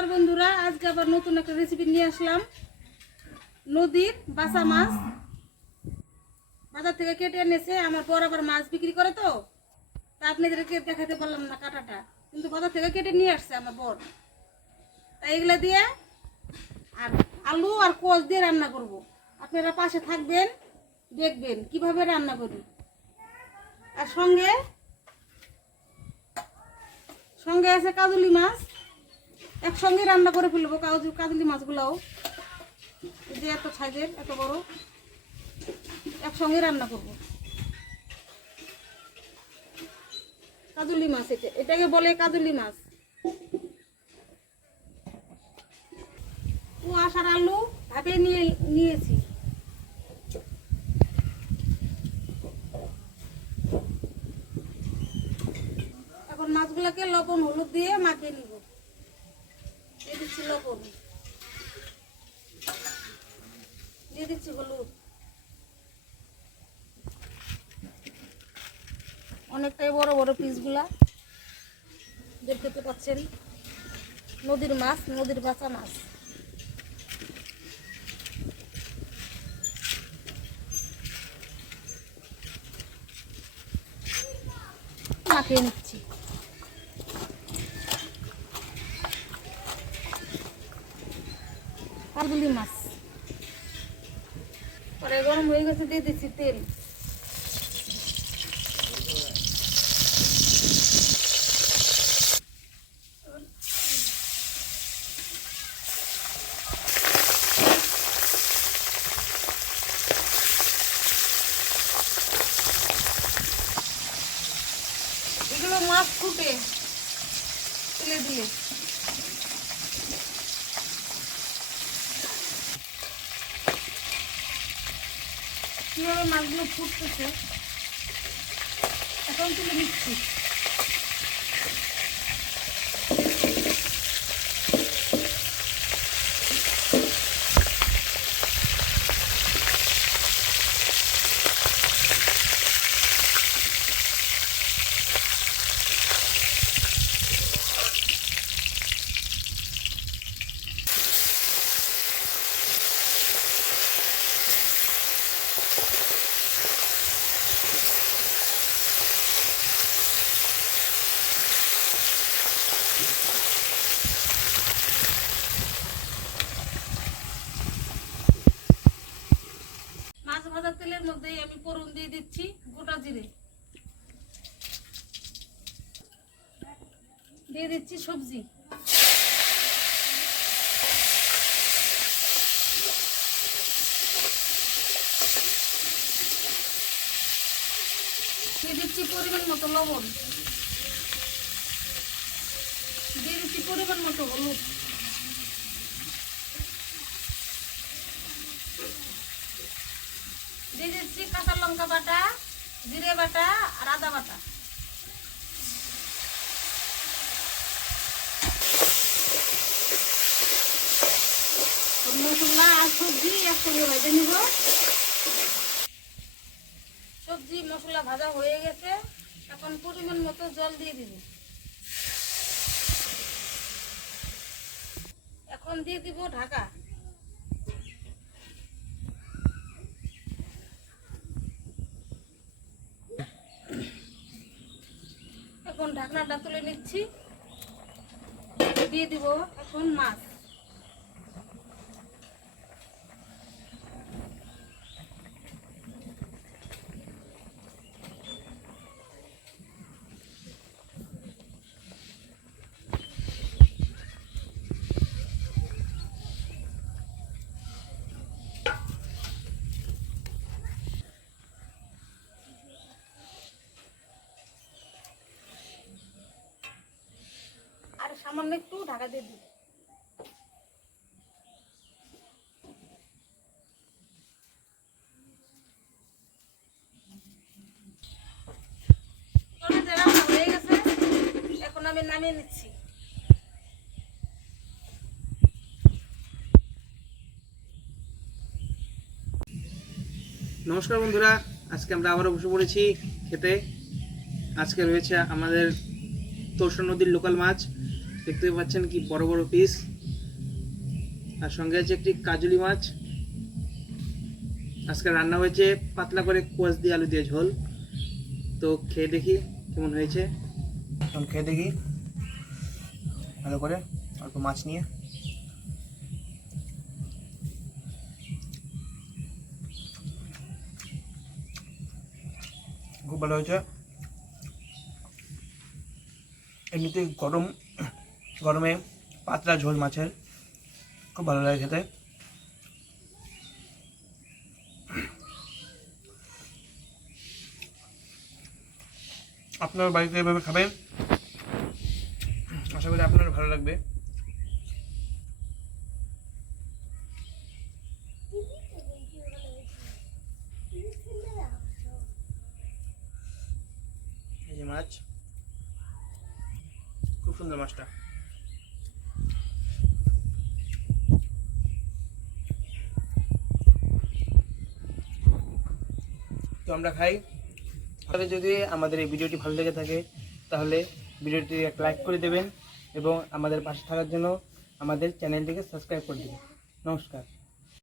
নমস্কার বন্ধুরা, আজকে আবার নতুন একটা রেসিপি নিয়ে আসলাম। নদীর বাসা মাছ বাজার থেকে কেটে এনেছে। আমার বড় আবার মাছ বিক্রি করে, তো তা আপনাদেরকে দেখাতে পারলাম না কাটাটা, কিন্তু বাজার থেকে কেটে নিয়ে আসছে আমার বড়। তাই এগুলা দিয়ে আর আলু আর কোচ দিয়ে রান্না করব। আপনারা পাশে থাকবেন, দেখবেন কিভাবে রান্না করি। আর সঙ্গে সঙ্গে আছে কাজলি মাছ, একসঙ্গে রান্না করে ফেলবো। কাজলি মাছগুলাও যে এত সাইজের, এত বড়, একসঙ্গে রান্না করব। কাজলি মাছ, এটাকে বলে কাজলি মাছ। কুয়াশ আর আলু ভাবে নিয়েছি। এখন মাছগুলোকে লবণ হলুদ দিয়ে মাখিয়ে নিব। দিয়ে দিচ্ছি লবণ, দিয়ে দিচ্ছি হলুদ। অনেকটাই বড় বড় পিসগুলা দেখতে পাচ্ছেন। নদীর মাছ, নদীর বাঁচা মাছ। মাখিয়ে নিচ্ছি। কাজলি মাছ পরে গরম হয়ে গেছে, দিয়ে দিচ্ছি তেল। এগুলো মাছ ফুটে তেলে দিলে। কিভাবে মাছগুলো ফুটতেছে এখন তুলে নিচ্ছি। মাছ ভাজা তেলের মধ্যে আমি ফোড়ন দিয়ে দিচ্ছি গোটা জিরে, দিয়ে দিচ্ছি সবজি, দিয়ে দিচ্ছি পরিমাণ মতো লবণ, দিয়ে দিচ্ছি পরিমাণ মতো হলুদ, দিয়ে দিচ্ছি কাঁচা লঙ্কা বাটা, জিরে বাটা আর আদা বাটা। মশলা আর সবজি একসঙ্গে ভেজে নিব। সবজি মশলা ভাজা হয়ে গেছে, এখন পরিমাণ মতো জল দিয়ে দিব। এখন দিয়ে দিব ঢাকা। এখন ঢাকনাটা তুলে নিচ্ছি, দিয়ে দিব এখন মাছ। আর সামান্য একটু ঢাকা দিয়ে দিই। রান্না হয়ে গেছে, এখন আমি নামিয়ে নিচ্ছি। নমস্কার বন্ধুরা, আজকে আমরা আবারও বসে পড়েছি খেতে। আজকে রয়েছে আমাদের তোরসা নদীর লোকাল মাছ। দেখতে পাচ্ছেন কি বড় বড় পিস, আর সঙ্গে আছে একটি কাজলি মাছ। আজকে রান্না হয়েছে পাতলা করে কোয়াশ দিয়ে আলু দিয়ে ঝোল। তো খেয়ে দেখি কেমন হয়েছে। এখন খেয়ে দেখি ভালো করে, অল্প মাছ নিয়ে। খুব ভালো হয়েছে। এমনিতে গরমে পাতলা ঝোল মাছের খুব ভালো লাগে খেতে। আপনার বাড়িতে এভাবে খাবেন, আশা করি আপনার ভালো লাগবে। এই যে মাছ, খুব সুন্দর মাছটা। তো আমরা খাই। তাহলে যদি আমাদের এই ভিডিওটি ভালো লেগে থাকে তাহলে ভিডিওটি একটা লাইক করে দেবেন এবং আমাদের পাশে থাকার জন্য আমাদের চ্যানেলটিকে সাবস্ক্রাইব করে দেবেন। নমস্কার।